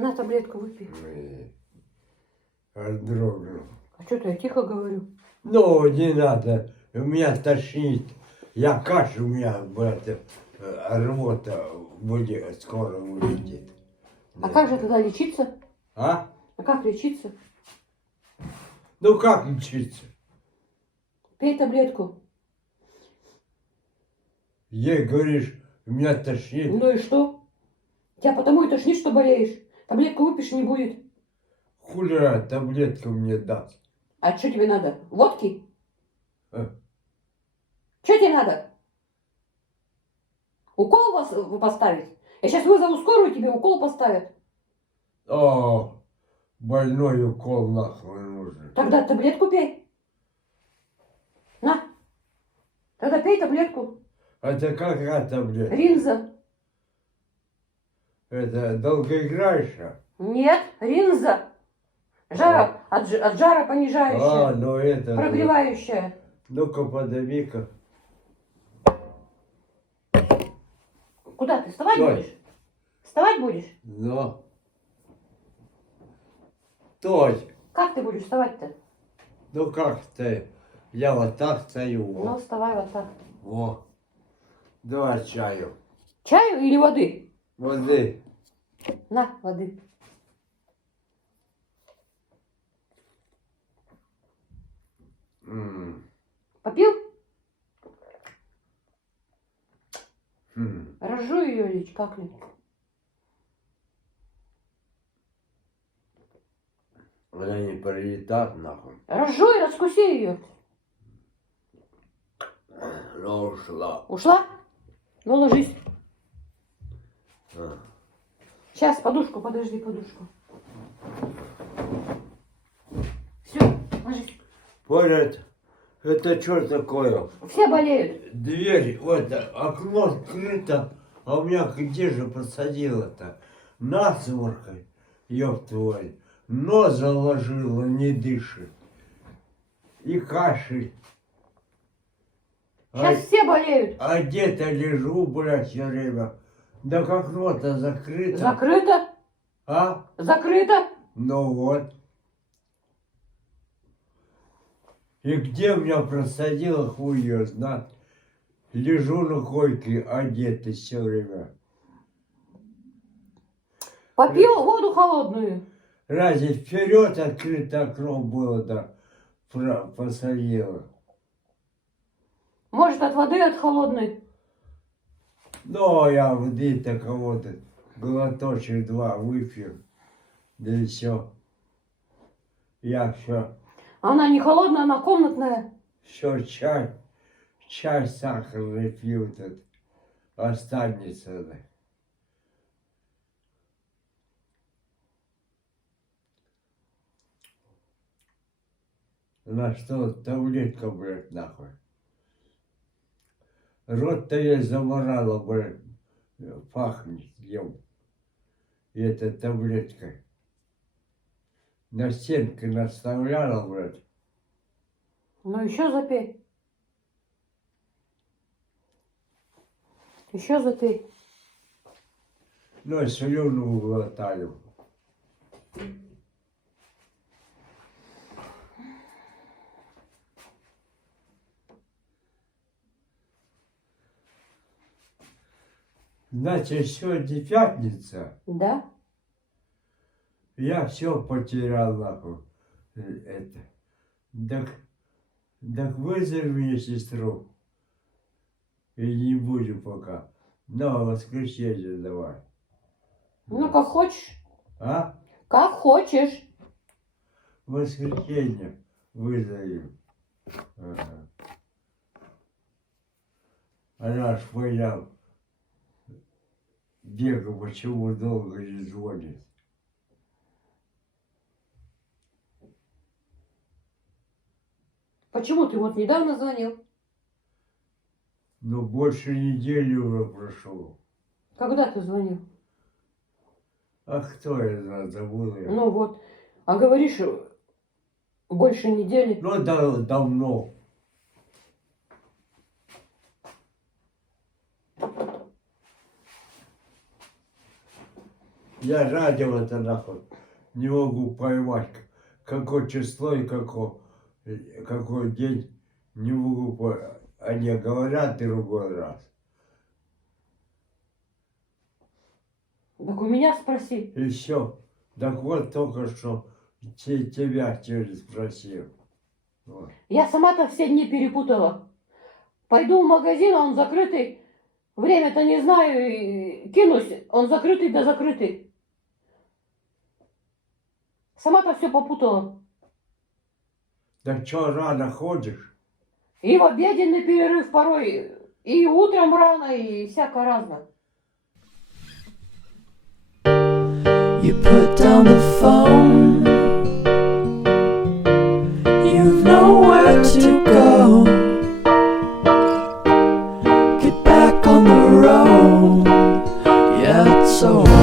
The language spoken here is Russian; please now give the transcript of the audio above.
На таблетку выпей. Дрогну. А что-то я тихо говорю. Ну, не надо. Меня тошнит. Я кашу, у меня, брат, рвота будет, скоро вылетит. А как же тогда лечиться? А? А как лечиться? Ну как лечиться? Пей таблетку. Ей говоришь, меня тошнит. Ну и что? Тебя потому и тошнит, что болеешь. Таблетку выпьешь, не будет. Хуля таблетку мне даст. А что тебе надо? Водки? А? Что тебе надо? Укол вас поставить? Я сейчас вызову скорую, тебе укол поставят. О, больной укол нахуй нужен. Тогда таблетку пей. На. Тогда пей таблетку. Это какая таблетка? Ринза. Это долгоиграющая? Нет, ринза. Жара, от жара понижающая. А, ну это... Прогревающая. Ну-ка, подними-ка. Куда ты? Вставать Стой. будешь? Вставать будешь? Ну. Стой. Как ты будешь вставать-то? Ну как ты? Я вот так стою. Ну, Во. вставай вот так. Во. Давай чаю. Чаю или воды? Воды. На, воды. Попил? Разжуй ее или как-нибудь. Она не прилетает нахуй. Разжуй, раскуси ее. Ну, ушла. Ушла? Ну, ложись. А. Сейчас, подушку, подожди, подушку. Все, ложись. Понял? Это что такое? Все болеют. Дверь, вот, окно открыто, а у меня где же посадила-то? Насморкой, ёб твой. Нос заложила, не дышит. И кашель. Сейчас все болеют. А где-то лежу, блядь, все время. Да как окно-то закрыто. Закрыто? А? Закрыто? Ну вот. И где меня просадила, хуй ее знает. Лежу на койке, одетый все время. Попил воду холодную. Разве вперед открыто окно было, да, посадила. Может, от воды, от холодной. Ну, я воды-то кого-то глоточек два выпил. Да и все. Я все. Она не холодная, она комнатная. Все, чай сахарный пью тут. Останется. Да. На что таблетка, блядь, нахуй. Рот-то я заморала, блядь, пахнет ем. И эта таблетка. На стенке наставляла, блядь. Ну, еще запей. Еще запей. Ну, слюну глотаю. Значит, сегодня пятница. Да? Я все потерял, нахуй. Это. Так вызови мне сестру. И не будем пока. Но воскресенье давай. Ну, как хочешь. А? Как хочешь. Воскресенье вызовем. Ага. Она ж понял. Бегу, почему долго не звонит. Почему ты вот недавно звонил? Ну, больше недели уже прошло. Когда ты звонил? А кто я знаю, забыл я. Ну вот. А говоришь, больше недели. Ну, да, давно. Я радио-то нахуй не могу поймать, какое число и какой день. Не могу поймать. Они говорят другой раз. Так у меня спроси. И все. Так вот только что тебя через спросил. Вот. Я сама-то все дни перепутала. Пойду в магазин, а он закрытый. Время-то не знаю, и кинусь, он закрытый да закрытый. Сама-то все попутала. Так что, рано ходишь? И в обеденный перерыв порой, и утром рано, и всяко разно. You put down the phone. You've nowhere to go. Get back on the road. Yeah, it's so hard.